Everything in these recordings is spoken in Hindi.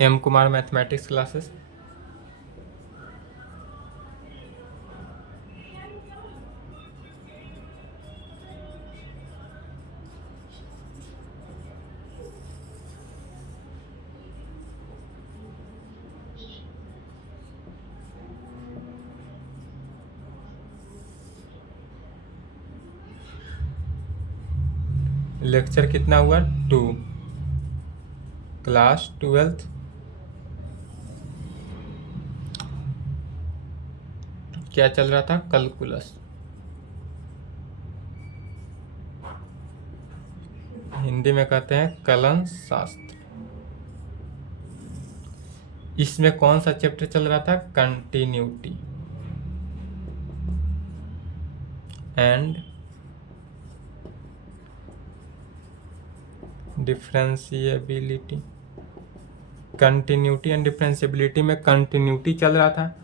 हेम कुमार मैथमेटिक्स क्लासेस। लेक्चर कितना हुआ? 2। Class 12th। क्या चल रहा था? कैलकुलस। हिंदी में कहते हैं कलन शास्त्र। इसमें कौन सा चैप्टर चल रहा था? Continuity and differentiability. Continuity and differentiability में कंटिन्यूटी चल रहा था।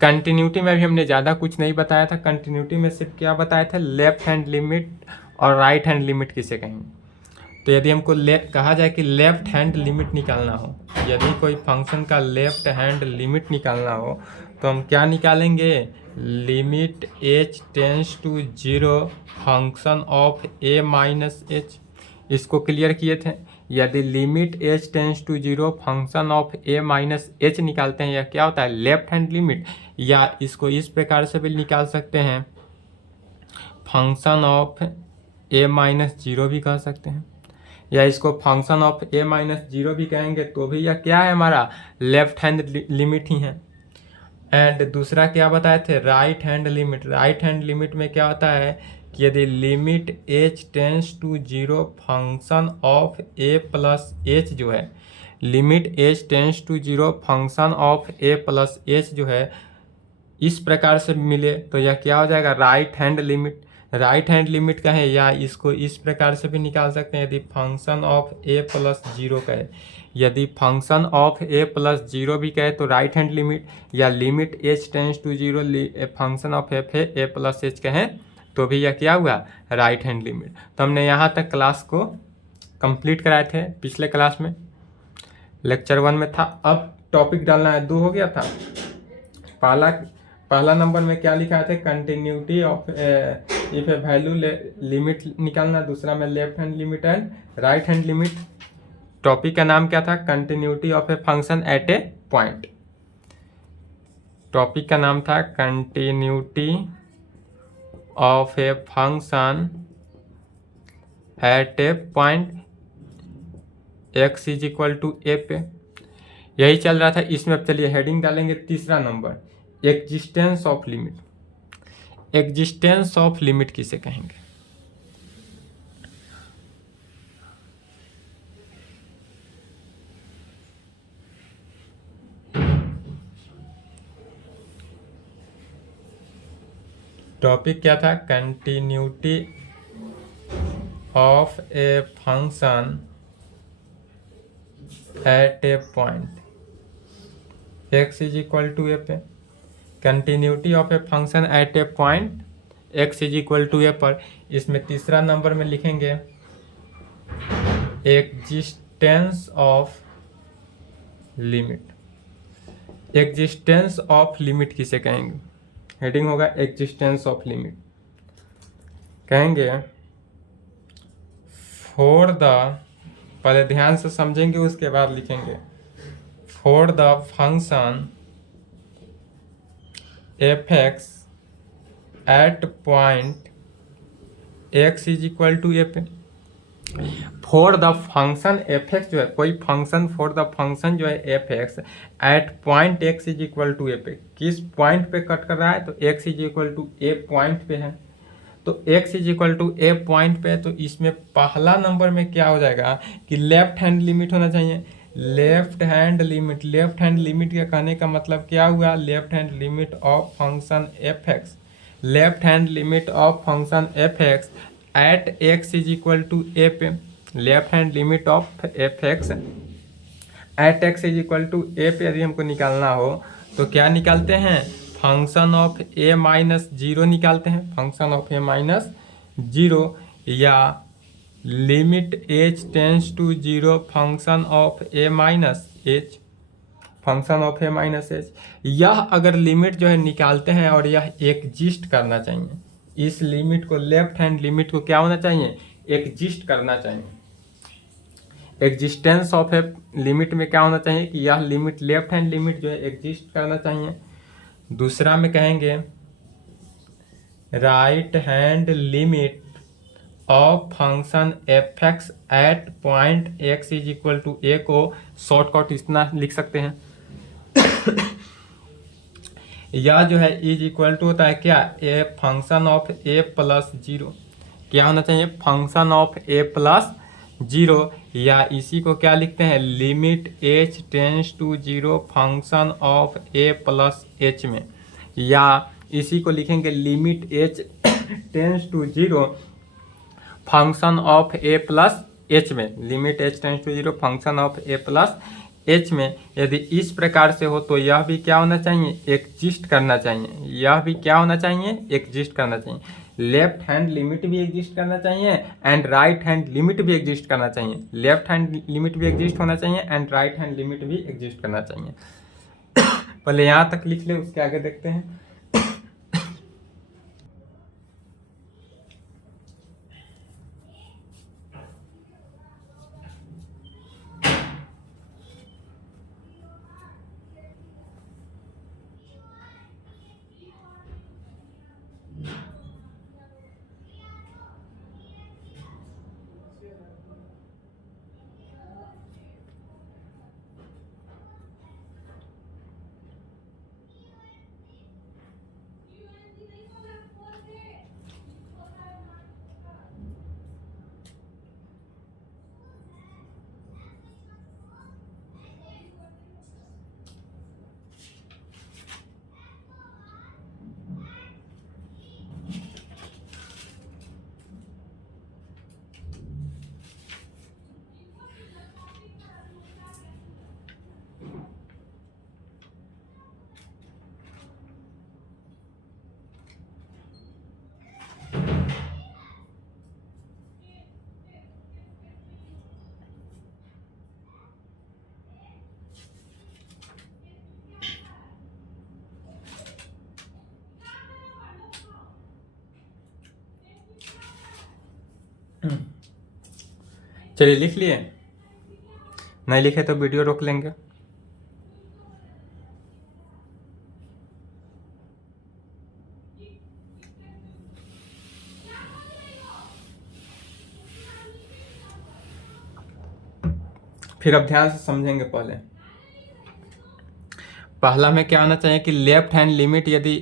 कंटिन्यूटी में भी हमने ज़्यादा कुछ नहीं बताया था। कंटिन्यूटी में सिर्फ क्या बताया था? लेफ्ट हैंड लिमिट और राइट हैंड लिमिट किसे कहेंगे। तो यदि हमको कहा जाए कि लेफ्ट हैंड लिमिट निकालना हो, यदि कोई फंक्शन का लेफ्ट हैंड लिमिट निकालना हो तो हम क्या निकालेंगे? Limit h tends to 0 function of a minus h। इसको क्लियर किए थे। यदि limit h tends to 0 function of a minus h निकालते हैं, यह क्या होता है? Left hand limit. या इसको इस प्रकार से भी निकाल सकते हैं, फंक्शन ऑफ a माइनस 0 भी कह सकते हैं, या इसको फंक्शन ऑफ a माइनस 0 भी कहेंगे तो भी यह क्या है? हमारा लेफ्ट हैंड लिमिट ही है। एंड दूसरा क्या बताए थे? Right hand limit. Right hand limit में क्या होता है कि यदि limit h tends to 0 function of a plus h जो है, limit h tends to 0 function of a plus h जो है, इस प्रकार से मिले तो यह क्या हो जाएगा? Right hand limit. Right hand limit का है, या इसको इस प्रकार से भी निकाल सकते हैं, यदि फंक्शन ऑफ a प्लस 0 कहे। यदि फंक्शन ऑफ a प्लस 0 भी कहे तो राइट हैंड लिमिट, या limit h tends to 0 function of f है a प्लस h कहें तो भी यह क्या हुआ? Right hand limit. तो हमने यहाँ तक क्लास को कंप्लीट कराए थे पिछले क्लास में, लेक्चर 1 में था। अब टॉपिक डालना है। 2 हो गया था। पहला नंबर में क्या लिखा है? Continuity of if a value limit निकालना। दूसरा में left hand limit and right hand limit. Topic का नाम क्या था? Continuity of a function at a point. Topic का नाम था continuity of a function at a point x is equal to a पे। यही चल रहा था। इसमें अब चलिए हेडिंग डालेंगे। तीसरा number, existence of limit. Existence of limit किसे कहेंगे? टॉपिक क्या था? Continuity of a function at a point x is equal to a पे। Continuity of a function at a point x is equal to a पर। इसमें तीसरा नंबर में लिखेंगे existence of limit. Existence of limit किसे कहेंगे? हेडिंग होगा एग्जिस्टेंस ऑफ लिमिट। कहेंगे फॉर द, पहले ध्यान से समझेंगे उसके बाद लिखेंगे, for the function F x at point x is equal to ए पे। For the function F x जो है, कोई फंक्शन फॉर द फंक्शन जो है F x at point x is equal to ए पे, किस पॉइंट पे कट कर रहा है? तो X is equal to A point पे है। तो x is equal to A point पे, तो इसमें पहला नंबर में क्या हो जाएगा कि लेफ्ट हैंड लिमिट होना चाहिए। Left hand limit. Left hand limit का कहने का मतलब क्या हुआ? Left hand limit of function F x. Left hand limit of function F x at x is equal to ए पे। Left hand limit of f x at x is equal to ए पे यदि हमको निकालना हो तो क्या निकालते हैं? फंक्शन ऑफ ए माइनस 0 निकालते हैं। फंक्शन ऑफ ए माइनस 0, या limit h tends to 0 function of a minus h। Function of a minus h. यह अगर लिमिट जो है निकालते हैं और यह एग्जिस्ट करना चाहिए, इस लिमिट को, लेफ्ट हैंड लिमिट को क्या होना चाहिए, एग्जिस्ट करना चाहिए। एग्जिस्टेंस ऑफ ए लिमिट में क्या होना चाहिए कि यह लिमिट, लेफ्ट हैंड लिमिट जो है एग्जिस्ट करना चाहिए। दूसरा में कहेंगे right hand limit of function F x at point x is equal to a को शॉर्टकट इतना लिख सकते हैं यह जो है इज इक्वल टू होता है क्या, a function of a plus zero. क्या होना चाहिए, function of a plus zero, या इसी को क्या लिखते हैं, limit h tends to zero function of a plus h में, या इसी को लिखेंगे limit h tends to zero function of a plus h में, limit h tends to zero function of a plus h में। यदि इस प्रकार से हो तो यह भी क्या होना चाहिए, एग्जिस्ट करना चाहिए। यह भी क्या होना चाहिए, एग्जिस्ट करना चाहिए। लेफ्ट हैंड लिमिट भी एग्जिस्ट करना चाहिए एंड राइट हैंड लिमिट भी एग्जिस्ट करना चाहिए। लेफ्ट हैंड लिमिट भी एग्जिस्ट होना चाहिए एंड राइट हैंड लिमिट भी एग्जिस्ट करना चाहिए। पहले यहाँ तक लिख ले, उसके आगे देखते हैं। चलिए लिख लिए, नहीं लिखे तो वीडियो रोक लेंगे। फिर अब ध्यान से समझेंगे। पहला में क्या होना चाहिए कि लेफ्ट हैंड लिमिट यदि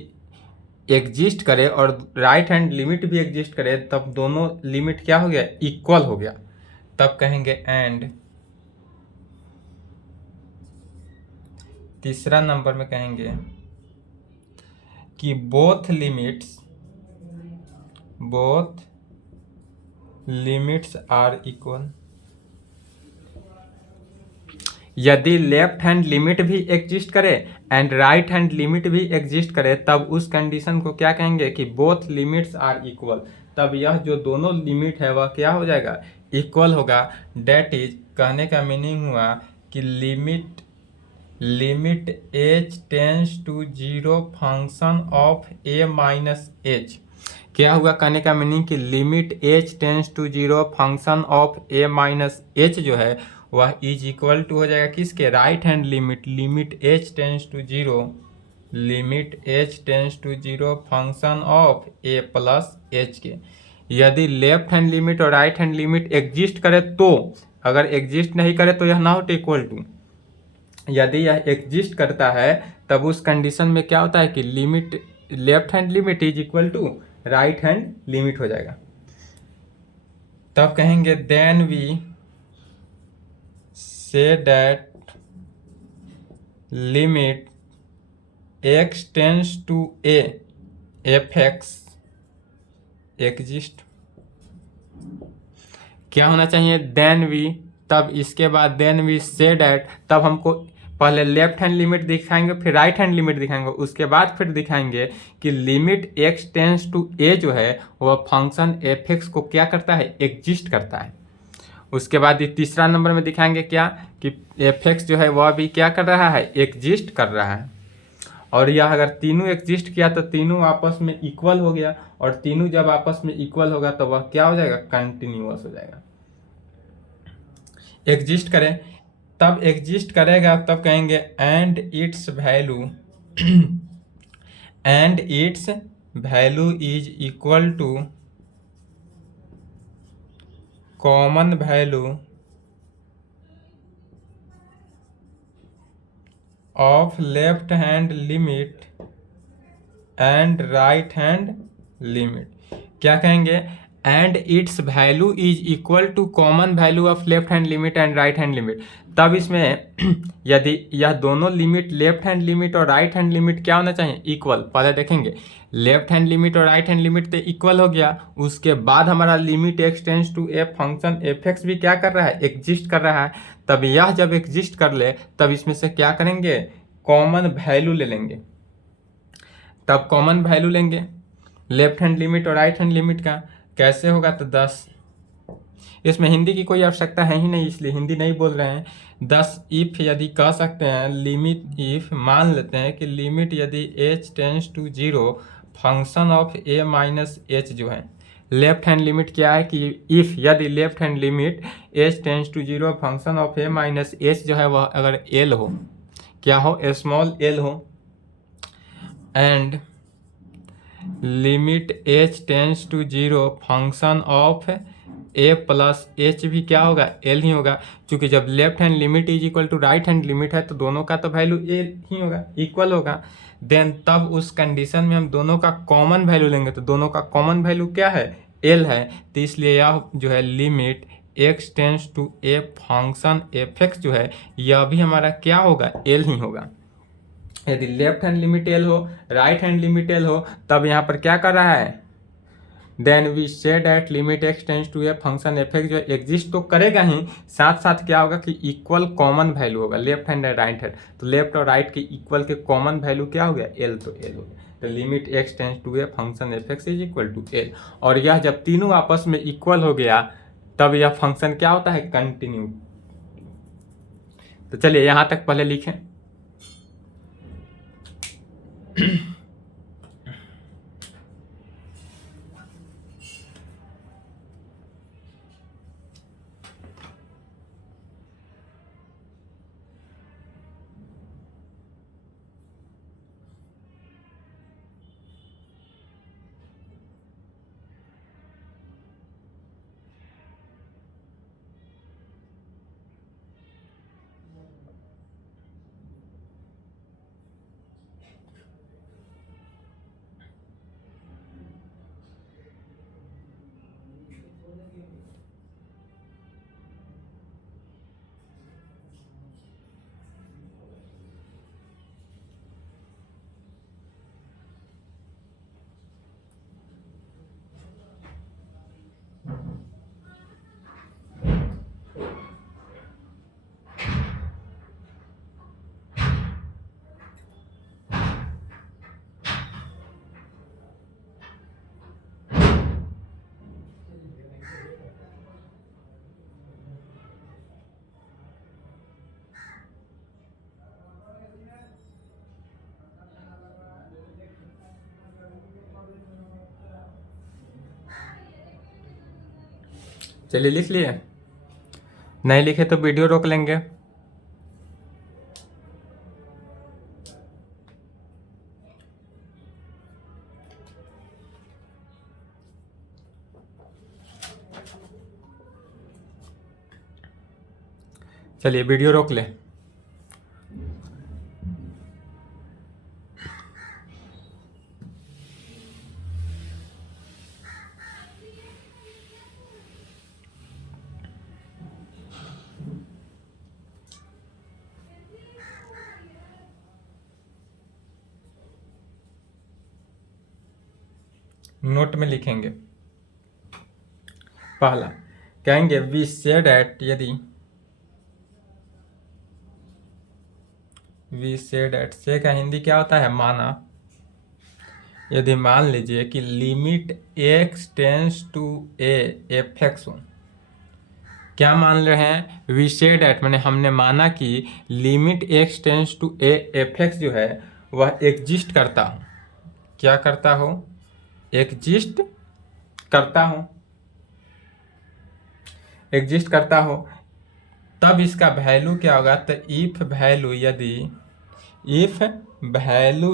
एग्जिस्ट करे और राइट हैंड लिमिट भी एग्जिस्ट करे, तब दोनों लिमिट क्या हो गया, इक्वल हो गया। तब कहेंगे एंड तीसरा नंबर में कहेंगे कि बोथ लिमिट्स आर इक्वल। यदि लेफ्ट हैंड लिमिट भी एग्जिस्ट करे एंड राइट हैंड लिमिट भी एग्जिस्ट करे, तब उस कंडीशन को क्या कहेंगे कि बोथ लिमिट्स आर इक्वल। तब यह जो दोनों लिमिट है वह क्या हो जाएगा, इक्वल होगा। डेट इज, कहने का मीनिंग हुआ कि limit h tends to zero function of a minus h. क्या हुआ, कहने का मीनिंग कि limit h tends to zero function of a minus h जो है वह इज इक्वल टू हो जाएगा किसके, right hand limit, limit h tends to zero, limit h tends to zero function of a plus h के। यदि लेफ्ट हैंड लिमिट और राइट हैंड लिमिट एग्जिस्ट करे तो, अगर एग्जिस्ट नहीं करे तो यह नॉट इक्वल टू। यदि यह एग्जिस्ट करता है तब उस कंडीशन में क्या होता है कि limit, left hand limit is equal to right hand limit हो जाएगा। तब कहेंगे then we say that limit x tends to a fx exist। क्या होना चाहिए, देन वी, तब इसके बाद देन वी से डैट, तब हमको पहले लेफ्ट हैंड लिमिट दिखाएंगे फिर राइट हैंड लिमिट दिखाएंगे, उसके बाद फिर दिखाएंगे कि limit x tends to a जो है वह फंक्शन एफ एक्स को क्या करता है, एग्जिस्ट करता है। उसके बाद ये तीसरा नंबर में दिखाएंगे क्या कि एफ एक्स जो है वह भी क्या कर रहा है, एग्जिस्ट कर रहा है। और यह अगर तीनों एग्जिस्ट किया तो तीनों आपस में इक्वल हो गया, और तीनों जब आपस में इक्वल होगा तो वह क्या हो जाएगा, कंटिन्यूअस हो जाएगा। एग्जिस्ट करें, तब एग्जिस्ट करेगा तब कहेंगे and its value and its value is equal to common value of left hand limit and right hand limit. क्या कहेंगे, and its value is equal to common value of left hand limit and right hand limit. तब इसमें यदि यह दोनों लिमिट, लेफ्ट हैंड लिमिट और राइट हैंड लिमिट क्या होना चाहिए, इक्वल। पहले देखेंगे लेफ्ट हैंड लिमिट और राइट हैंड लिमिट तो इक्वल हो गया, उसके बाद हमारा limit x tends to a function F x भी क्या कर रहा है, एग्जिस्ट कर रहा है। तब यह जब एग्जिस्ट कर ले तब इसमें से क्या करेंगे, कॉमन वैल्यू ले लेंगे। तब कॉमन वैल्यू लेंगे लेफ्ट हैंड लिमिट और राइट हैंड लिमिट का। कैसे होगा, तो 10, इसमें हिंदी की कोई आवश्यकता है ही नहीं इसलिए हिंदी नहीं बोल रहे हैं। 10 इफ यदि कह सकते हैं, लिमिट इफ मान लेते हैं कि लिमिट यदि h tends to 0 function of a minus h जो है, लेफ्ट हैंड लिमिट क्या है कि इफ यदि left hand limit h tends to 0 function of a minus h जो है वह अगर l हो, क्या हो, स्मॉल l हो, and limit h tends to 0 function of a plus h भी क्या होगा, l ही होगा। क्योंकि जब left hand limit is equal to right hand limit है तो दोनों का तो वैल्यू a ही होगा, इक्वल होगा। देन तब उस कंडीशन में हम दोनों का कॉमन वैल्यू लेंगे, तो दोनों का कॉमन वैल्यू क्या है, l है। तो इसलिए यह जो है limit x tends to a function F x जो है यह भी हमारा क्या होगा, l ही होगा। यदि लेफ्ट हैंड लिमिट एल हो, राइट हैंड लिमिट एल हो, तब यहाँ पर क्या कर रहा है, then we say that limit x tends to a function F x जो एग्जिस्ट तो करेगा ही, साथ साथ क्या होगा कि इक्वल कॉमन वैल्यू होगा, लेफ्ट हैंड और राइट हैंड। तो लेफ्ट और राइट के इक्वल के कॉमन वैल्यू क्या हो गया, एल, तो एल हो गया। तो limit x tends to a function F x is equal to l. और यह जब तीनों आपस में इक्वल हो गया तब यह फंक्शन क्या होता है, कंटिन्यू। तो चलिए यहाँ तक पहले लिखें। चलिए लिख लिए, नहीं लिखे तो वीडियो रोक लेंगे। चलिए वीडियो रोक ले। नोट में लिखेंगे। पहला कहेंगे वी से डेट, यदि वी से डेट से का हिंदी क्या होता है, माना। यदि मान लीजिए कि limit x tends to a f x हो, क्या मान रहे हैं, वी सेड एट, मैंने हमने माना कि limit x tends to a f x जो है वह एग्जिस्ट करता हो, क्या करता हो, एग्जिस्ट करता हो, एग्जिस्ट करता हो, तब इसका वैल्यू क्या होगा, तो इफ वैल्यू, यदि if value,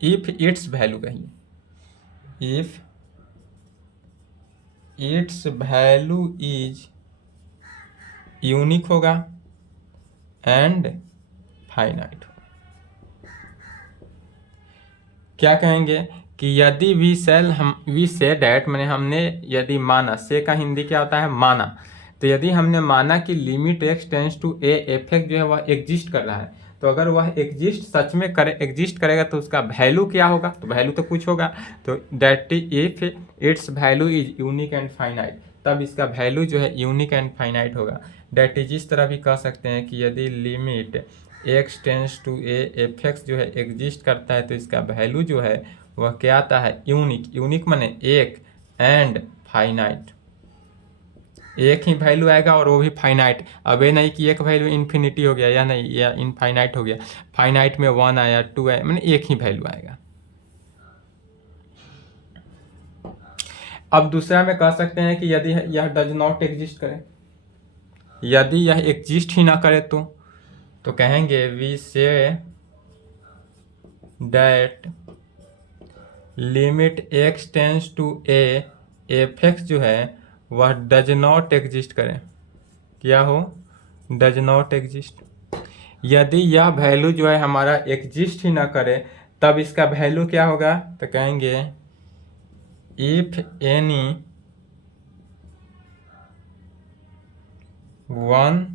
if its value कहिए, if its value is unique होगा एंड फाइनाइट होगा। क्या कहेंगे कि यदि वी से डैट, मैंने हमने यदि माना, से का हिंदी क्या होता है, माना, तो यदि हमने माना कि limit x tends to a f x जो है वह एग्जिस्ट कर रहा है, तो अगर वह एग्जिस्ट सच में करे, एग्जिस्ट करेगा तो उसका वैल्यू क्या होगा, तो वैल्यू तो कुछ होगा, तो that if its value is unique and finite, तब इसका वैल्यू जो है यूनिक एंड फाइनाइट होगा। डैट इज इस तरह भी कह सकते हैं कि यदि limit x tends to a f x जो है एग्जिस्ट करता है तो इसका वैल्यू जो है वह क्या आता है, यूनिक, यूनिक माने एक, एंड फाइनाइट, एक ही वैल्यू आएगा और वो भी फाइनाइट। अब ये नहीं कि एक वैल्यू इन्फिनिटी हो गया या नहीं, या इनफाइनाइट हो गया, फाइनाइट में 1 आया 2 आया, मैंने एक ही वैल्यू आएगा। अब दूसरा में कह सकते हैं कि यदि यह डज नॉट एग्जिस्ट करे, यदि यह एग्जिस्ट ही ना करे तो कहेंगे we say that limit x tends to a f x जो है वह डज नॉट एग्जिस्ट करे, क्या हो, डज नॉट एग्जिस्ट। यदि यह वैल्यू जो है हमारा एग्जिस्ट ही ना करे तब इसका वैल्यू क्या होगा, तो कहेंगे if any one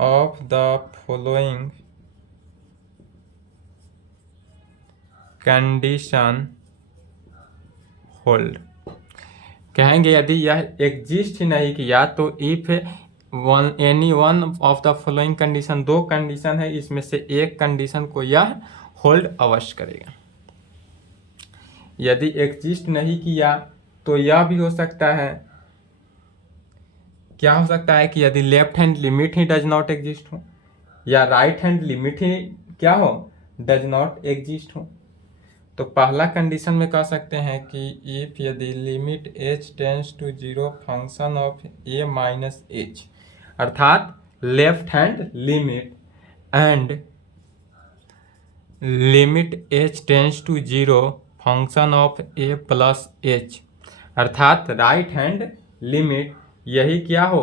of the following condition hold, कहेंगे यदि यह एग्जिस्ट ही नहीं किया तो if any one of the following condition, दो कंडीशन है इसमें से एक कंडीशन को यह होल्ड अवश्य करेगा। यदि एग्जिस्ट नहीं किया तो यह भी हो सकता है, क्या हो सकता है कि यदि left hand limit he does not exist हो, या राइट हैंड लिमिट ही क्या हो, डज नॉट एग्जिस्ट हो। तो पहला कंडीशन में कह सकते हैं कि इफ यदि limit h tends to 0 function of a minus h, अर्थात left hand limit and limit h tends to 0 function of a plus h, अर्थात राइट हैंड लिमिट यही क्या हो,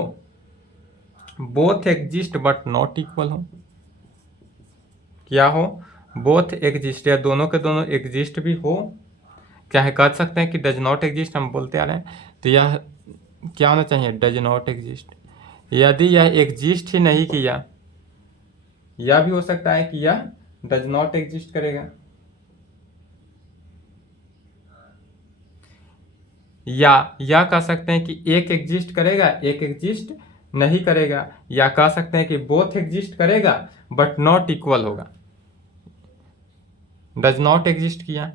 both exist but not equal हो, क्या हो, बोथ एग्जिस्ट, या दोनों के दोनों एग्जिस्ट भी हो, क्या है, कह सकते हैं कि डज नॉट एग्जिस्ट हम बोलते आ रहे हैं, तो यह क्या होना चाहिए, डज नॉट एग्जिस्ट। यदि यह एग्जिस्ट ही नहीं किया, यह भी हो सकता है कि यह डज नॉट एग्जिस्ट करेगा, या यह कह सकते हैं कि एक एग्जिस्ट करेगा एक एग्जिस्ट नहीं करेगा, या कह सकते हैं कि बोथ एग्जिस्ट करेगा बट नॉट इक्वल होगा, डज नॉट एग्जिस्ट किया।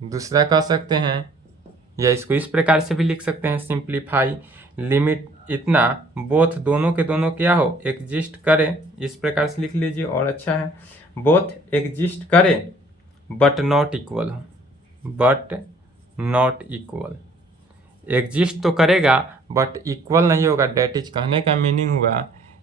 दूसरा कह सकते हैं, या इसको इस प्रकार से भी लिख सकते हैं, सिंप्लीफाई लिमिट इतना बोथ दोनों के दोनों क्या हो, एग्जिस्ट करे, इस प्रकार से लिख लीजिए और अच्छा है, बोथ एग्जिस्ट करे बट नॉट इक्वल हो, बट नॉट इक्वल, एग्जिस्ट तो करेगा बट इक्वल नहीं होगा। डेट इज कहने का मीनिंग हुआ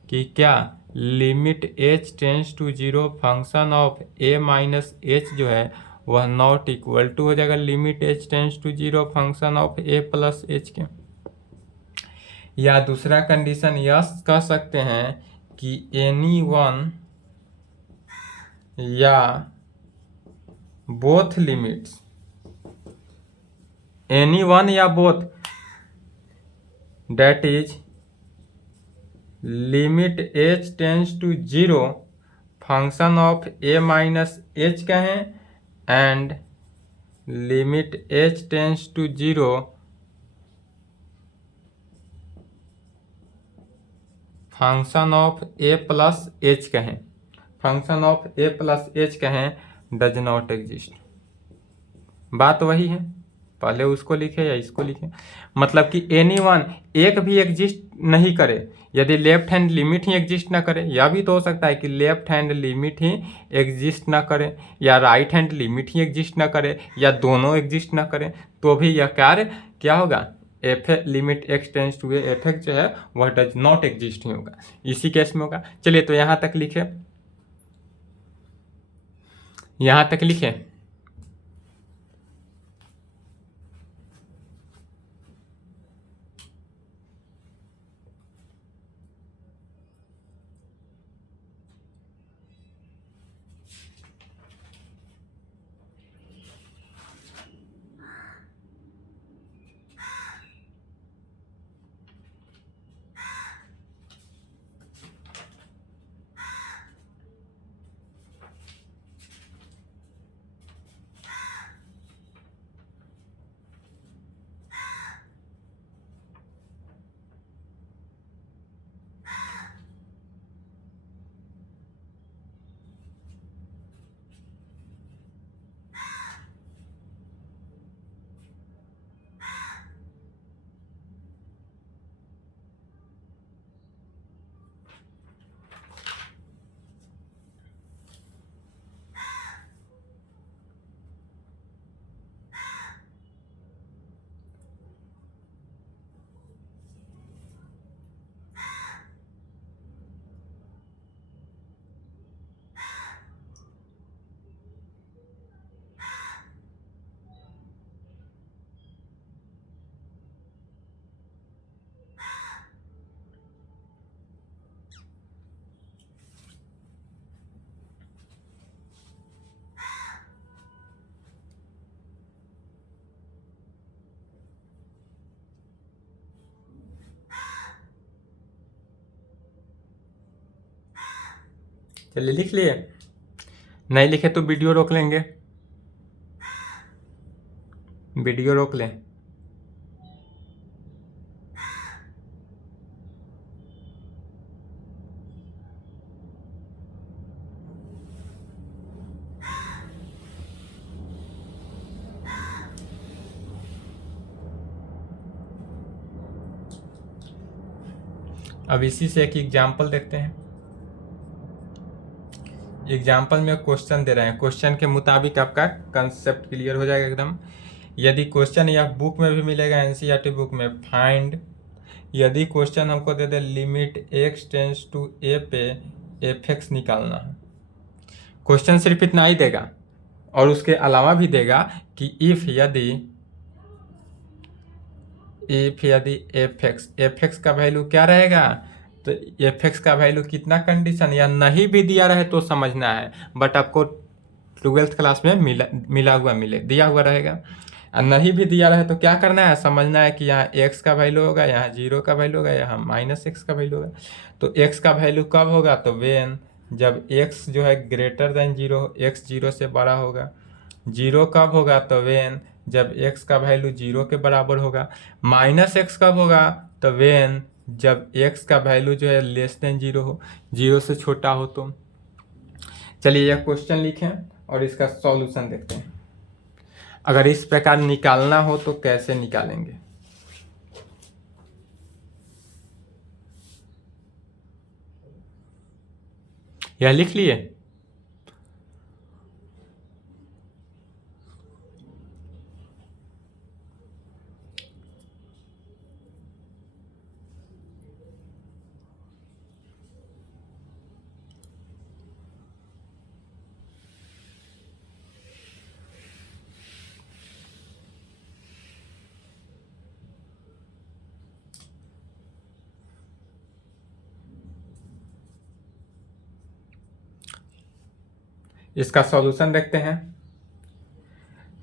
कि क्या, limit h tends to 0 function of a minus h जो है वह नॉट इक्वल टू हो जाएगा limit h tends to 0 function of a plus h के। या दूसरा कंडीशन यह कह सकते हैं कि एनी वन या बोथ लिमिट्स, एनी वन या both, that is limit h tends to 0 function of a minus h कहें and limit h tends to 0 function of a plus H कहें, function of a plus H कहें, डज नॉट एग्जिस्ट। बात वही है, पहले उसको लिखे या इसको लिखे, मतलब कि एनीवन एक भी एग्जिस्ट नहीं करे। यदि लेफ्ट हैंड लिमिट ही एग्जिस्ट ना करे, या भी तो हो सकता है कि लेफ्ट हैंड लिमिट ही एग्जिस्ट ना करे या राइट हैंड लिमिट ही एग्जिस्ट ना करे या दोनों एग्जिस्ट ना करें, तो भी यह कार्य क्या होगा, f limit x tends to a f x जो है वह डज नॉट एग्जिस्ट ही होगा, इसी केस में होगा। चलिए तो यहाँ तक लिखे, यहाँ तक लिखे। चलिए लिख लिए, नहीं लिखे तो वीडियो रोक लेंगे, वीडियो रोक लें। अब इसी से एक एग्जाम्पल देखते हैं। एग्जाम्पल में क्वेश्चन दे रहे हैं, क्वेश्चन के मुताबिक आपका कंसेप्ट क्लियर हो जाएगा एकदम। यदि क्वेश्चन या बुक में भी मिलेगा, एनसीईआरटी बुक में, फाइंड, यदि क्वेश्चन हमको दे दे लिमिट एक्स टेंस टू ए पे एफ एक्स निकालना है, क्वेश्चन सिर्फ इतना ही देगा और उसके अलावा भी देगा कि इफ यदि एफ एक्स का वैल्यू क्या रहेगा, तो एफ एक्स का वैल्यू कितना कंडीशन या नहीं भी दिया रहे तो समझना है, बट आपको 12th क्लास में दिया हुआ रहेगा। और नहीं भी दिया रहे तो क्या करना है, समझना है कि यहाँ एक्स का वैल्यू होगा, यहाँ जीरो का वैल्यू होगा, यहाँ माइनस एक्स का वैल्यू होगा। तो एक्स का वैल्यू कब होगा, तो वेन जब एक्स जो है greater than zero, x zero से बड़ा होगा। जीरो कब होगा, तो वेन जब एक्स का वैल्यू जीरो के बराबर होगा। माइनस एक्स कब होगा, तो वेन जब एक्स का वैल्यू जो है लेस देन जीरो हो, जीरो से छोटा हो। तो चलिए यह क्वेश्चन लिखें और इसका सॉल्यूशन देखते हैं। अगर इस प्रकार निकालना हो तो कैसे निकालेंगे, यह लिख लिए। इसका सॉल्यूशन देखते हैं।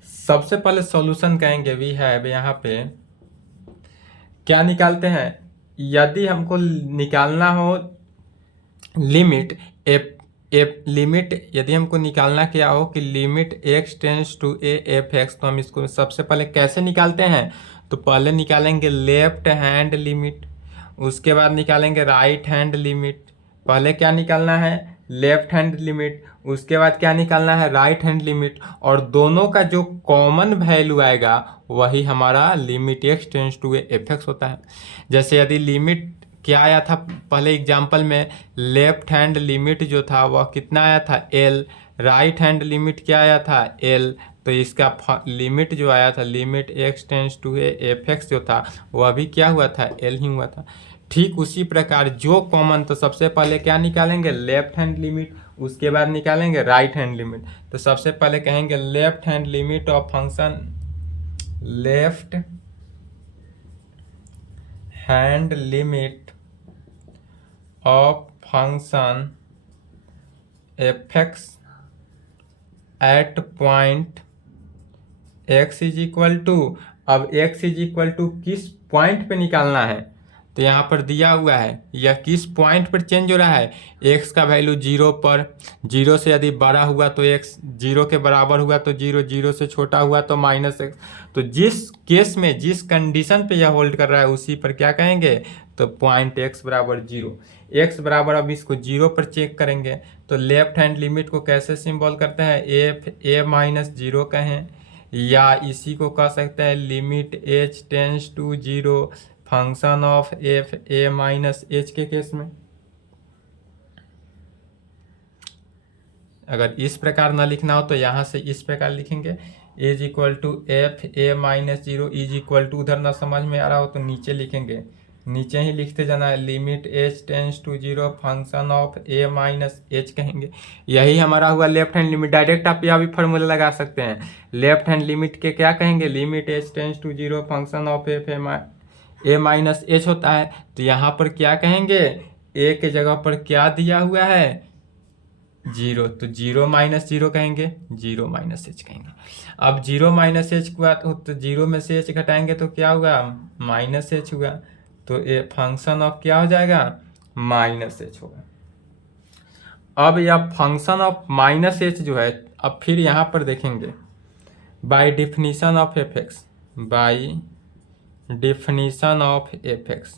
सबसे पहले सॉल्यूशन कहेंगे वी हैव, यहाँ पे क्या निकालते हैं, यदि हमको निकालना हो लिमिट लिमिट, यदि हमको निकालना क्या हो कि limit x tends to a f x, तो हम इसको सबसे पहले कैसे निकालते हैं, तो पहले निकालेंगे लेफ्ट हैंड लिमिट, उसके बाद निकालेंगे राइट हैंड लिमिट। पहले क्या निकालना है, लेफ्ट हैंड लिमिट, उसके बाद क्या निकालना है राइट हैंड लिमिट, और दोनों का जो कॉमन वैल्यू आएगा वही हमारा limit x tends to f x होता है। जैसे यदि लिमिट क्या आया था पहले एग्जाम्पल में, लेफ्ट हैंड लिमिट जो था वह कितना आया था एल, राइट हैंड लिमिट क्या आया था एल, तो इसका लिमिट जो आया था limit x tends to f x जो था वह भी क्या हुआ था एल ही हुआ था। ठीक उसी प्रकार जो कॉमन, तो सबसे पहले क्या निकालेंगे लेफ्ट हैंड लिमिट, उसके बाद निकालेंगे राइट हैंड लिमिट। तो सबसे पहले कहेंगे left hand limit of function, left hand limit of function F x at point x is equal to, अब एक्स इज इक्वल टू किस पॉइंट पे निकालना है, तो यहाँ पर दिया हुआ है यह किस पॉइंट पर चेंज हो रहा है, एक्स का वैल्यू जीरो पर, जीरो से यदि बड़ा हुआ तो एक्स जीरो के बराबर हुआ तो जीरो, जीरो से छोटा हुआ तो माइनस एक्स। तो जिस केस में जिस कंडीशन पे यह होल्ड कर रहा है उसी पर क्या कहेंगे, तो पॉइंट एक्स बराबर जीरो, एक्स बराबर, अब इसको जीरो पर चेक करेंगे तो लेफ्ट हैंड लिमिट को कैसे सिंबल करते हैं एफ ए माइनस जीरो कहें, या इसी को कह सकते हैं limit h tends to zero function of f a minus h के केस में। अगर इस प्रकार ना लिखना हो तो यहाँ से इस प्रकार लिखेंगे is equal to f a minus zero is equal to, उधर ना समझ में आ रहा हो तो नीचे लिखेंगे, नीचे ही लिखते जाना है limit h tends to zero function of a minus h कहेंगे। यही हमारा हुआ लेफ्ट हैंड लिमिट। डायरेक्ट आप यहाँ भी फॉर्मूला लगा सकते हैं, लेफ्ट हैंड लिमिट के क्या कहेंगे limit h tends to zero function of f a minus h होता है, तो यहाँ पर क्या कहेंगे ए के जगह पर क्या दिया हुआ है जीरो, तो जीरो माइनस जीरो कहेंगे, जीरो माइनस एच कहेंगे। अब जीरो माइनस एच हुआ तो जीरो में से एच घटाएंगे तो क्या हुआ माइनस एच हुआ, तो ये फंक्शन ऑफ क्या हो जाएगा माइनस एच होगा। अब यह फंक्शन ऑफ माइनस एच जो है, अब फिर यहाँ पर देखेंगे by definition of f x, by definition of f x,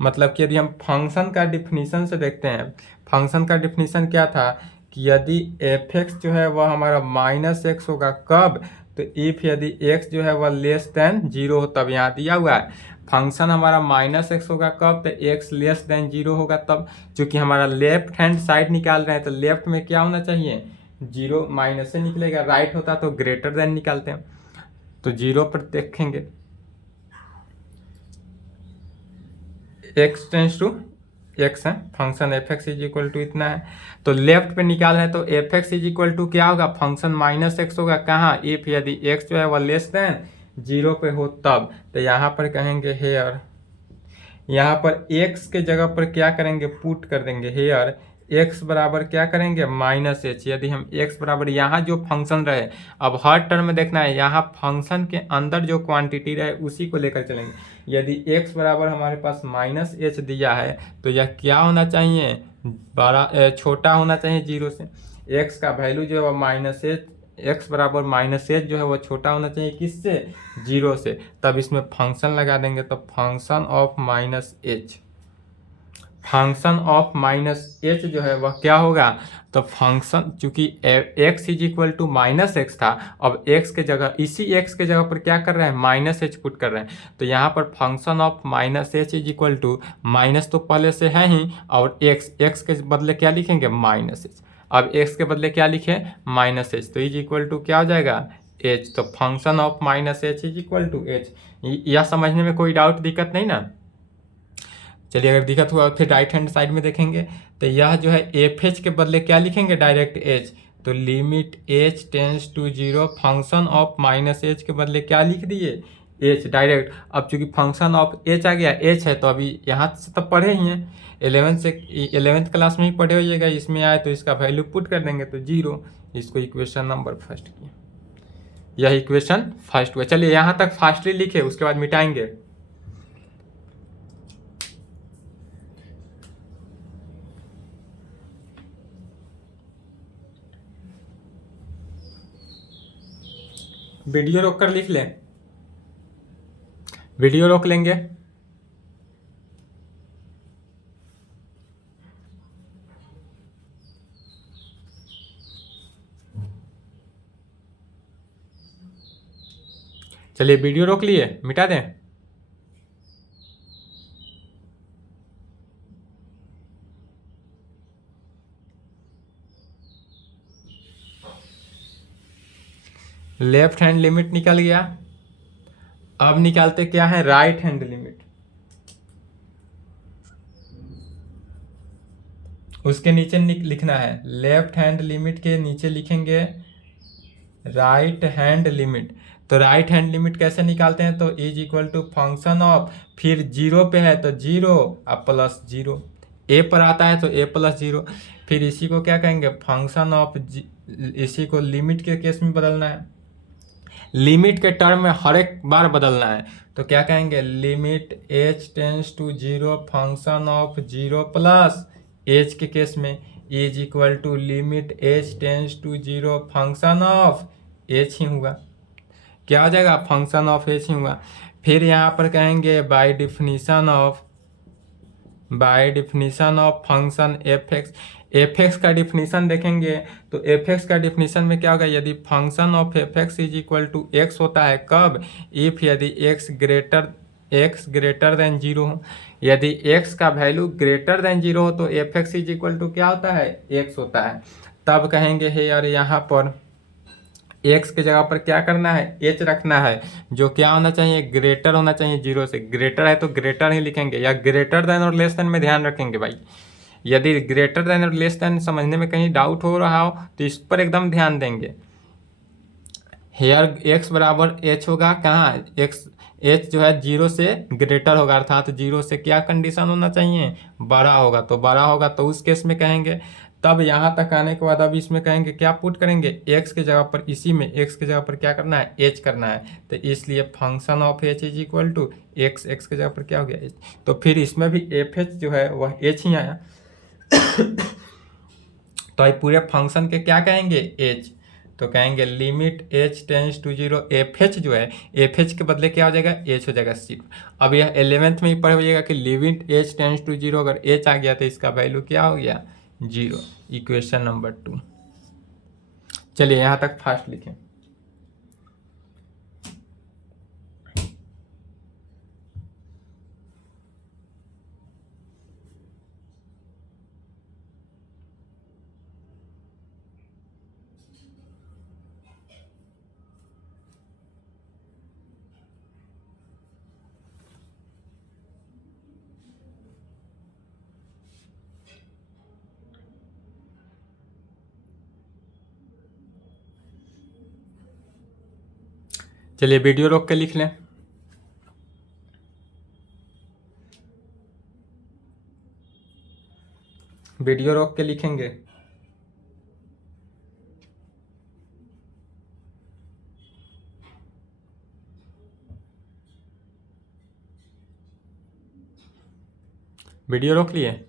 मतलब कि यदि हम फंक्शन का डिफिनीशन से देखते हैं, फंक्शन का डिफिनीशन क्या था कि यदि एफ एक्स जो है वह हमारा माइनस एक्स होगा कब, तो इफ यदि एक्स जो है वह लेस देन जीरो हो, तब यहाँ दिया हुआ है फंक्शन हमारा माइनस एक्स होगा कब, तो एक्स लेस देन जीरो होगा तब। चूंकि हमारा लेफ्ट हैंड साइड निकाल रहे हैं तो लेफ्ट में क्या होना चाहिए जीरो, माइनस से निकलेगा, राइट होता तो ग्रेटर देन निकालते हैं, तो जीरो पर देखेंगे एक्स टेंस टू एक्स है, function F x is equal to इतना है, तो लेफ्ट पे निकाल है तो f x is equal to क्या होगा फंक्शन माइनस एक्स होगा कहाँ, इफ यदि एक्स जो है वह लेस देन जीरो पे हो तब, तो यहाँ पर कहेंगे हेयर, यहाँ पर एक्स के जगह पर क्या करेंगे पुट कर देंगे हेयर एक्स बराबर क्या करेंगे माइनस एच। यदि हम एक्स बराबर यहाँ जो फंक्शन रहे, अब हर टर्म में देखना है यहाँ फंक्शन के अंदर जो क्वांटिटी रहे उसी को लेकर चलेंगे। यदि एक्स बराबर हमारे पास माइनस एच दिया है तो यह क्या होना चाहिए बड़ा छोटा होना चाहिए जीरो से, एक्स का वैल्यू जो है वह माइनस एच, एक्स बराबर माइनस एच जो है वो छोटा होना चाहिए किससे जीरो से, तब इसमें फंक्शन लगा देंगे तो function of minus h, function of minus h जो है वह क्या होगा, तो फंक्शन चूंकि x is equal to minus x था, अब एक्स के जगह इसी एक्स के जगह पर क्या कर रहे हैं माइनस एच पुट कर रहे हैं, तो यहाँ पर function of minus h is equal to, minus तो पहले से है ही और एक्स के बदले क्या लिखेंगे माइनस एच, अब एक्स के बदले क्या लिखे माइनस एच, तो इज इक्वल टू क्या हो जाएगा एच, तो function of minus h is equal to h. यह समझने में कोई डाउट दिक्कत नहीं ना। चलिए अगर दिक्कत हुआ फिर राइट हैंड साइड में देखेंगे तो यह जो है एफ एच के बदले क्या लिखेंगे डायरेक्ट एच, तो limit h tends to zero function of minus h के बदले क्या लिख दिए एच डायरेक्ट। अब चूंकि फंक्शन ऑफ एच आ गया एच है तो अभी यहाँ से तब पढ़े ही हैं 11th क्लास में ही पढ़े होइएगा, इसमें आए तो इसका वैल्यू पुट कर देंगे तो जीरो, इसको इक्वेशन नंबर फर्स्ट किया, यह इक्वेशन फर्स्ट हुआ। चलिए यहाँ तक फास्टली लिखे उसके बाद मिटाएंगे। वीडियो रोक कर लिख लें, वीडियो रोक लेंगे। चलिए वीडियो रोक लिए, मिटा दें। लेफ्ट हैंड लिमिट निकल गया। अब निकालते क्या है, राइट हैंड लिमिट। उसके नीचे लिखना है, लेफ्ट हैंड लिमिट के नीचे लिखेंगे राइट हैंड लिमिट। तो राइट हैंड लिमिट कैसे निकालते हैं, तो is equal to function of, फिर जीरो पे है तो जीरो अब प्लस जीरो, ए पर आता है तो ए प्लस जीरो, फिर इसी को क्या कहेंगे, फंक्शन ऑफ, इसी को लिमिट के केस में बदलना है, लिमिट के टर्म में हर एक बार बदलना है। तो क्या कहेंगे, limit h tends to zero function of zero plus h के केस में is equal to limit h tends to zero function of h ही हुआ। क्या हो जाएगा, फंक्शन ऑफ एच ही हुआ। फिर यहाँ पर कहेंगे by definition of function F x. F x का डिफिनीशन देखेंगे तो एफ एक्स का डिफिनीशन में क्या होगा, यदि function of f x is equal to x होता है, कब, इफ यदि एक्स ग्रेटर देन जीरो हो। यदि एक्स का वैल्यू ग्रेटर देन जीरो हो तो f x is equal to क्या होता है, एक्स होता है। तब कहेंगे हे यार यहाँ पर एक्स के जगह पर क्या करना है, एच रखना है, जो क्या होना चाहिए, ग्रेटर होना चाहिए जीरो से। ग्रेटर है तो ग्रेटर ही लिखेंगे, या ग्रेटर देन और लेस देन में ध्यान रखेंगे भाई। यदि ग्रेटर देन और लेस देन समझने में कहीं डाउट हो रहा हो तो इस पर एकदम ध्यान देंगे। हेयर एक्स बराबर एच होगा, कहाँ एक्स, एच जो है जीरो से ग्रेटर होगा, अर्थात जीरो से क्या कंडीशन होना चाहिए, बड़ा होगा। तो बड़ा होगा तो उस केस में कहेंगे। तब यहाँ तक आने के बाद अब इसमें कहेंगे क्या पुट करेंगे, एक्स के जगह पर, इसी में एक्स के जगह पर क्या करना है, एच करना है। तो इसलिए function of h is equal to x, x के जगह पर क्या हो गया, एच। तो फिर इसमें भी एफ एच जो है वह एच ही आया। तो पूरे फंक्शन के क्या कहेंगे, एच। तो कहेंगे limit h tends to zero, f h जो है, एफ एच के बदले क्या हो जाएगा, एच हो जाएगा जीरो। अब यह 11th में ही पढ़ जाएगा कि limit h tends to zero, अगर एच आ गया तो इसका वैल्यू क्या हो गया, जीरो। Equation number 2। चलिए यहाँ तक फास्ट लिखें। चलिए वीडियो रोक के लिख लें। वीडियो रोक के लिखेंगे। वीडियो रोक लिए।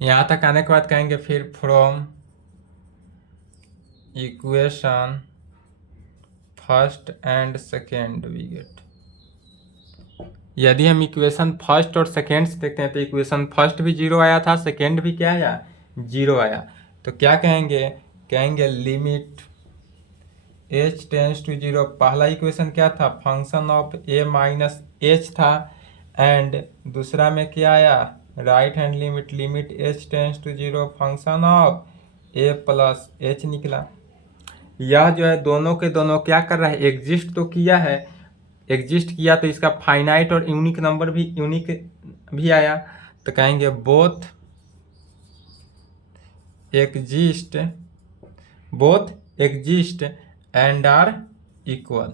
यहाँ तक आने के बाद कहेंगे फिर from equation first and second we get. यदि हम इक्वेशन फर्स्ट और सेकेंड से देखते हैं तो इक्वेशन फर्स्ट भी जीरो आया था, सेकेंड भी क्या आया, जीरो आया। तो क्या कहेंगे, कहेंगे limit h tends to zero. पहला इक्वेशन क्या था, function of a minus h था, एंड दूसरा में क्या आया, right hand limit, limit h tends to zero function of a plus h निकला। यह जो है दोनों के दोनों क्या कर रहा है, एग्जिस्ट तो किया है, एग्जिस्ट किया तो इसका फाइनाइट और यूनिक नंबर भी, यूनिक भी आया। तो कहेंगे both exist and are equal.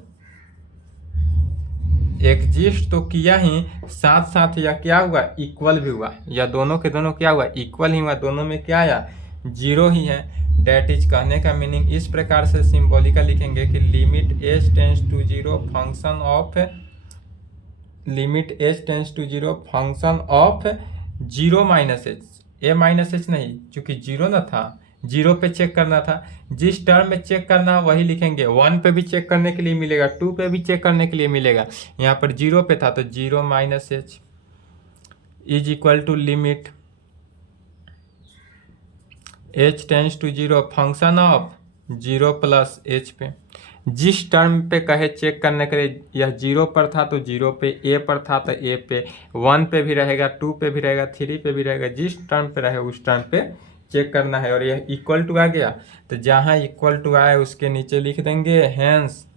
Exist तो किया ही, साथ साथ या क्या हुआ, इक्वल भी हुआ, या दोनों के दोनों क्या हुआ, इक्वल ही हुआ। दोनों में क्या आया, जीरो ही है। डेट इज कहने का मीनिंग इस प्रकार से सिंबॉलिकल लिखेंगे कि limit h tends to zero function of, limit h tends to zero function of zero minus h, a minus h नहीं, चूंकि जीरो ना था, जीरो पे चेक करना था, जिस टर्म में चेक करना है वही लिखेंगे। 1 पे भी चेक करने के लिए मिलेगा, 2 पे भी चेक करने के लिए मिलेगा। यहाँ पर जीरो पे था तो zero minus h is equal to limit h tends to zero function of zero plus h पे। जिस टर्म पे कहे चेक करने के लिए, यह जीरो पर था तो जीरो पे, ए पर था तो ए पे, 1 पे भी रहेगा, 2 पे भी रहेगा, 3 पे भी रहेगा, जिस टर्म पे रहे उस टर्म पे चेक करना है। और यह इक्वल टू आ गया तो जहाँ इक्वल टू आए उसके नीचे लिख देंगे हैंस,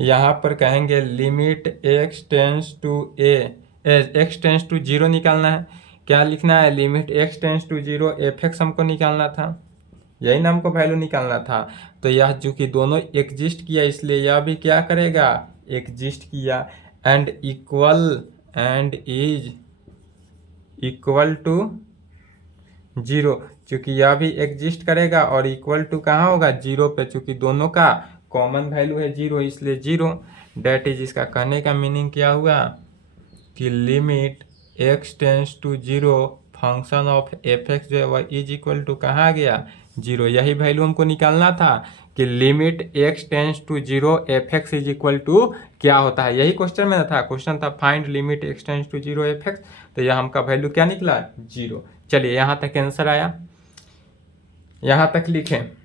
यहाँ पर कहेंगे limit x tends to x tends to zero निकालना है। क्या लिखना है? Limit x tends to zero f x हमको निकालना था, यही ना हमको वैल्यू निकालना था। तो यह चूंकि दोनों एग्जिस्ट किया इसलिए यह भी क्या करेगा? एग्जिस्ट किया। And is equal to zero, चूंकि यह भी एग्जिस्ट करेगा और इक्वल टू कहाँ होगा? जीरो पे, चूंकि दोनों का कॉमन वैल्यू है जीरो इसलिए जीरो। डेट इज, इसका कहने का मीनिंग क्या हुआ कि limit x tends to zero function of f x जो है वह इज इक्वल टू कहाँ गया? जीरो। यही वैल्यू हमको निकालना था कि limit x tends to zero f x is equal to क्या होता है। यही क्वेश्चन में था, क्वेश्चन था find limit x tends to zero f x, तो यह हमका वैल्यू क्या निकला? जीरो। चलिए यहाँ तक आंसर आया, यहाँ तक लिखें।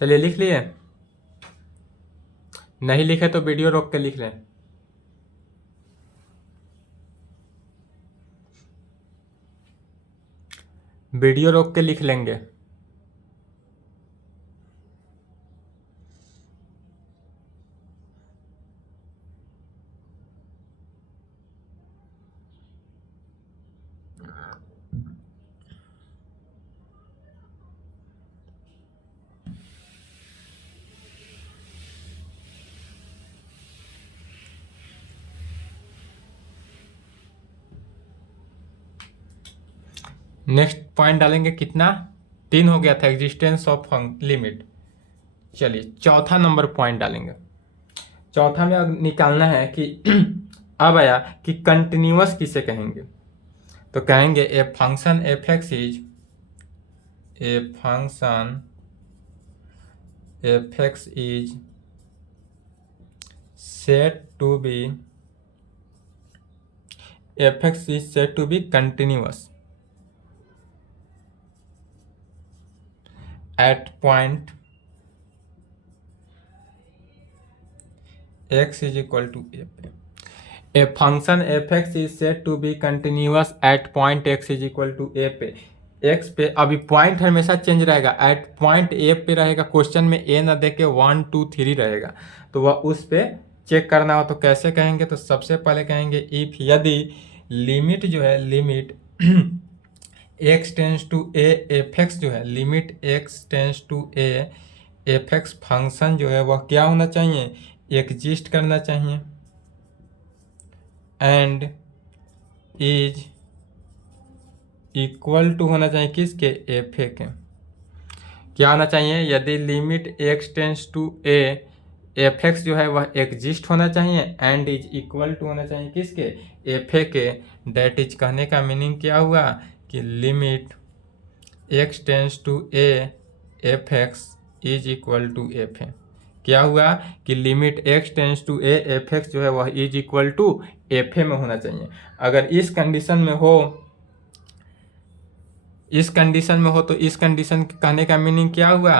चलिए लिख लिए, नहीं लिखे तो वीडियो रोक के लिख लें। वीडियो रोक के लिख लेंगे। नेक्स्ट पॉइंट डालेंगे, कितना? 3 हो गया था, एग्जिस्टेंस ऑफ लिमिट। चलिए चौथा नंबर पॉइंट डालेंगे। चौथा में अब निकालना है कि अब आया कि कंटिन्यूअस किसे कहेंगे। तो कहेंगे a function F x is a function F x is set to be f x is set to be continuous at point x is equal to a पे। A function f(x) is said to be continuous at point x is equal to a पे। x पे अभी पॉइंट हमेशा चेंज रहेगा, एट पॉइंट a पे रहेगा। क्वेश्चन में a ना देके 1 2 3 रहेगा, तो वह उस पे चेक करना हो तो कैसे कहेंगे? तो सबसे पहले कहेंगे इफ, यदि लिमिट जो है, limit x tends to a f x जो है, limit x tends to a f x function जो है वह क्या होना चाहिए? एग्जिस्ट करना चाहिए। एंड इज इक्वल टू होना चाहिए किसके? एफ ए के। क्या होना चाहिए? यदि limit x tends to a f x जो है वह एग्जिस्ट होना चाहिए, एंड इज इक्वल टू होना चाहिए किसके? एफ ए के। डेट इज कहने का मीनिंग क्या हुआ कि limit x tends to a f x is equal to f है। क्या हुआ कि limit x tends to a f x जो है वह is equal to f a में होना चाहिए। अगर इस कंडीशन में हो, इस कंडीशन में हो तो इस कंडीशन कहने का मीनिंग क्या हुआ,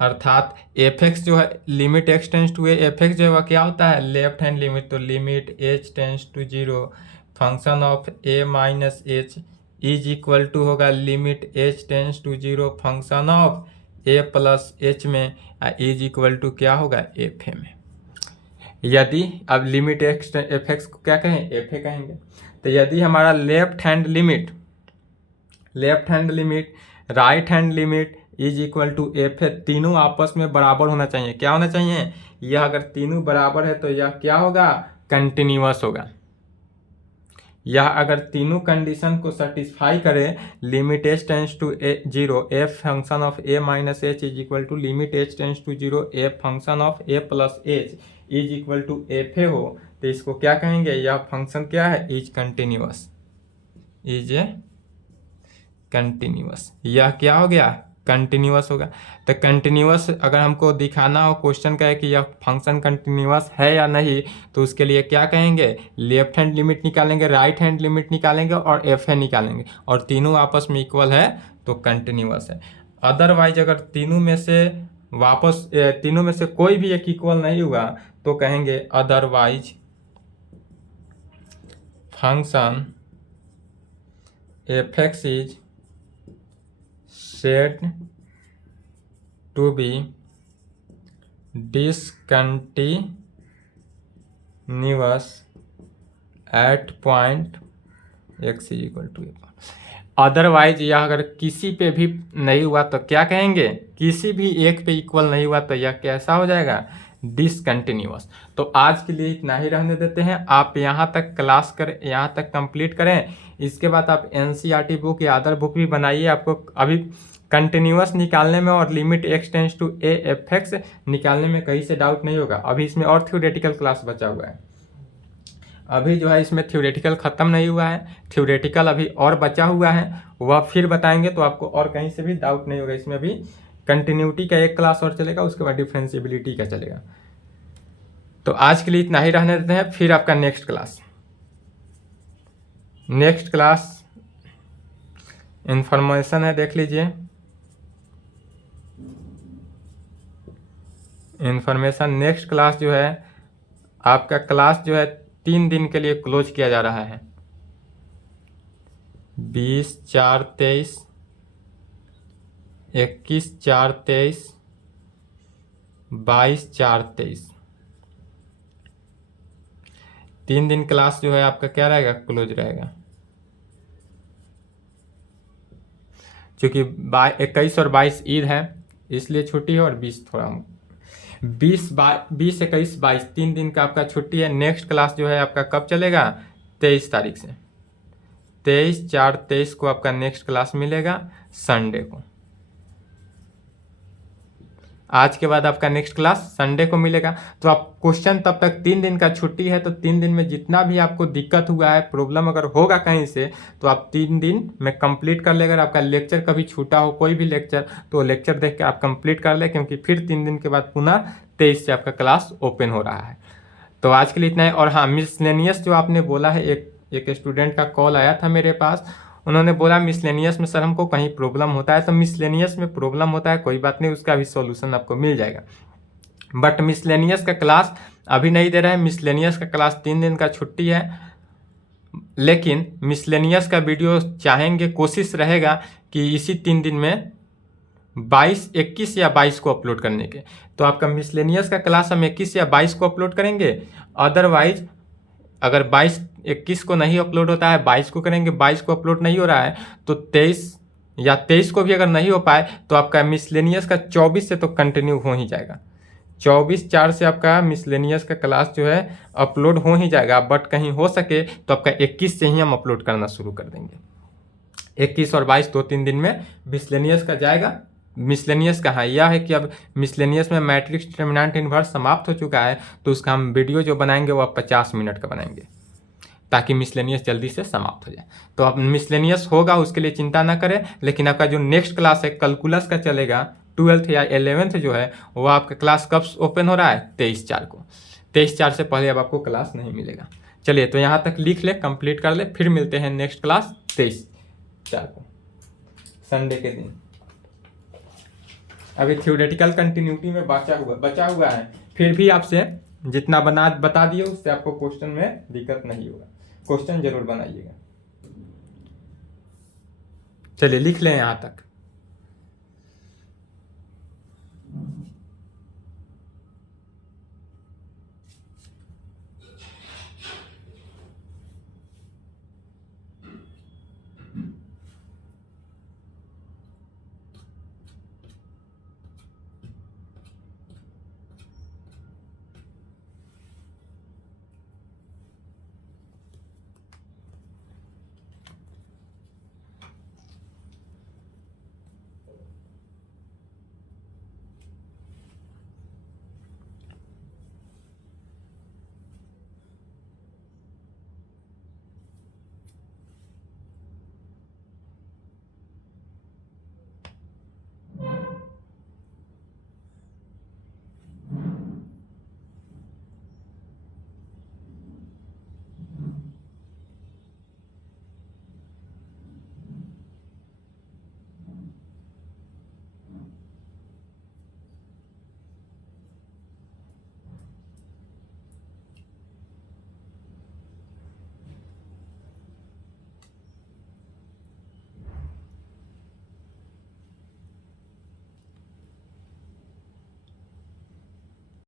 अर्थात एफ एक्स जो है limit x tends to a f x जो है वह क्या होता है, लेफ्ट हैंड लिमिट। तो limit h tends to zero function of a minus h is equal to होगा limit h tends to zero function of a plus h में इज इक्वल टू क्या होगा, एफ ए में। यदि अब लिमिट एक्स एफ एक्स को क्या कहें, एफ ए कहेंगे। तो यदि हमारा left hand limit right hand limit is equal to f है, तीनों आपस में बराबर होना चाहिए। क्या होना चाहिए, यह अगर तीनों बराबर है तो यह क्या होगा, कंटिन्यूअस होगा। यह अगर तीनों कंडीशन को सेटिस्फाई करे, limit h tends to a zero f function of a minus h is equal to limit h tends to zero f function of a plus h is equal to f a हो, तो इसको क्या कहेंगे, यह फंक्शन क्या है, is continuous, is a continuous. यह क्या हो गया, कंटिन्यूअस होगा। तो कंटिन्यूअस अगर हमको दिखाना हो, क्वेश्चन का है कि यह फंक्शन कंटिन्यूअस है या नहीं, तो उसके लिए क्या कहेंगे, लेफ्ट हैंड लिमिट निकालेंगे, राइट हैंड लिमिट निकालेंगे और एफ ए निकालेंगे, और तीनों आपस में इक्वल है तो कंटिन्यूअस है। अदरवाइज अगर तीनों में से कोई भी एक इक्वल नहीं हुआ तो कहेंगे otherwise function F x is said to be discontinuous at point x is equal to a। Otherwise यह अगर किसी पे भी नहीं हुआ तो क्या कहेंगे, किसी भी एक पे इक्वल नहीं हुआ तो यह कैसा हो जाएगा, डिसकंटिन्यूअस। तो आज के लिए इतना ही रहने देते हैं। आप यहाँ तक क्लास करें, यहाँ तक कंप्लीट करें, इसके बाद आप एनसीईआरटी बुक या अदर बुक भी बनाइए। आपको अभी कंटिन्यूअस निकालने में और limit x tends to a f x निकालने में कहीं से डाउट नहीं होगा। अभी इसमें और थ्योरेटिकल क्लास बचा हुआ है, अभी जो है इसमें थ्योरेटिकल ख़त्म नहीं हुआ है, थ्योरेटिकल अभी और बचा हुआ है, वह फिर बताएंगे तो आपको और कहीं से भी डाउट नहीं होगा। इसमें भी कंटिन्यूटी का एक क्लास और चलेगा, उसके बाद डिफरेंशिएबिलिटी का चलेगा। तो आज के लिए इतना ही रहने देते हैं, फिर आपका नेक्स्ट क्लास इंफॉर्मेशन है, देख लीजिए इंफॉर्मेशन। नेक्स्ट क्लास जो है आपका क्लास जो है 3 दिन के लिए क्लोज किया जा रहा है, 20/4/23, 21/4/23, 22/4/23। 3 दिन क्लास जो है आपका क्या रहेगा, क्लोज रहेगा। क्योंकि 21 और 22 ईद है इसलिए छुट्टी है, और 20 थोड़ा 20, 21, 22 3 दिन का आपका छुट्टी है। नेक्स्ट क्लास जो है आपका कब चलेगा, 23 तारीख से, 23/4/23 को आपका नेक्स्ट क्लास मिलेगा, संडे को। आज के बाद आपका नेक्स्ट क्लास संडे को मिलेगा। तो आप क्वेश्चन तब तक 3 दिन का छुट्टी है, तो 3 दिन में जितना भी आपको दिक्कत हुआ है, प्रॉब्लम अगर होगा कहीं से, तो आप 3 दिन में कंप्लीट कर ले। अगर आपका लेक्चर कभी छूटा हो, कोई भी लेक्चर, तो लेक्चर देख के आप कंप्लीट कर ले, क्योंकि फिर 3 दिन के बाद पुनः 23 से आपका क्लास ओपन हो रहा है। तो आज के लिए इतना है। और हाँ, मिसलेनियस जो आपने बोला है, एक स्टूडेंट का कॉल आया था मेरे पास, उन्होंने बोला मिसलेनियस में सर हमको कहीं प्रॉब्लम होता है। तो मिसलेनियस में प्रॉब्लम होता है, कोई बात नहीं, उसका भी सॉल्यूशन आपको मिल जाएगा। बट मिसलेनियस का क्लास अभी नहीं दे रहे हैं। मिसलेनियस का क्लास 3 दिन का छुट्टी है, लेकिन मिसलेनियस का वीडियो चाहेंगे, कोशिश रहेगा कि इसी 3 दिन में 22, 21 या 22 को अपलोड करने के। तो आपका मिसलेनियस का क्लास हम 21 या 22 को अपलोड करेंगे। अदरवाइज अगर 22, 21 को नहीं अपलोड होता है, 22 को करेंगे। 22 को अपलोड नहीं हो रहा है तो 23 या 23 को भी अगर नहीं हो पाए तो आपका मिसलेनियस का 24 से तो कंटिन्यू हो ही जाएगा। 24/4 से आपका मिसलेनियस का क्लास जो है अपलोड हो ही जाएगा। बट कहीं हो सके तो आपका 21 से ही हम अपलोड करना शुरू कर देंगे। 21 और 22 2-3 दिन में मिसलेनियस का जाएगा। मिसलेनियस का हाँ यह है कि अब मिसलेनियस में मैट्रिक्स डिटर्मिनेंट इनवर्स समाप्त हो चुका है, तो उसका हम वीडियो जो बनाएंगे वो 50 मिनट का बनाएंगे। ताकि मिसलेनियस जल्दी से समाप्त हो जाए। तो अब मिसलेनियस होगा, उसके लिए चिंता ना करें, लेकिन आपका जो नेक्स्ट क्लास है कैलकुलस का चलेगा 12th या 11th जो है वो आपका क्लास कब ओपन हो रहा है, 23/4 को। 23/4 से पहले अब आपको क्लास नहीं मिलेगा। चलिए तो यहाँ तक लिख ले, कंप्लीट कर ले, फिर मिलते हैं नेक्स्ट क्लास 23/4 को, संडे के दिन। अभी थ्योरेटिकल कंटिन्यूटी में बचा हुआ है, फिर भी आपसे जितना बता दिए उससे आपको क्वेश्चन में दिक्कत नहीं होगा, क्वेश्चन जरूर बनाइएगा। चलिए लिख लें यहाँ तक।